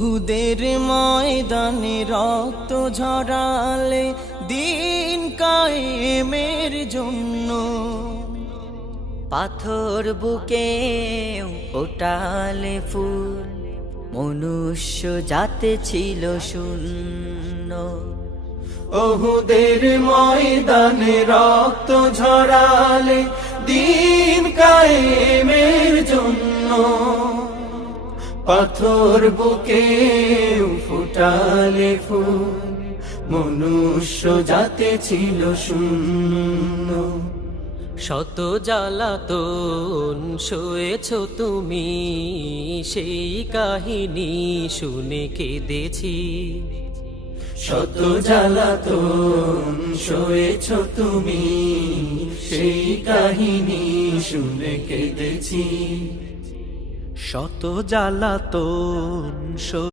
উহুদের ময়দানে রক্ত ঝরালে দিন কায়েমের জন্য, পাথর বুকে ওঠালে ফুল, মনুষ্য জাতে ছিল শূন্য। উহুদের ময়দানে রক্ত ঝরালে দিন কায়েমের জন্য, পাথর বুকে ফুটালে ফুল, মনুষ্য জাতে ছিল শূন্য। শত জ্বালাতন সয়েছ তুমি, সেই কাহিনী শুনে কেঁদেছি। শত জ্বালাতন সয়েছ তুমি, সেই কাহিনী শুনে কেঁদেছি। শত জ্বালাতন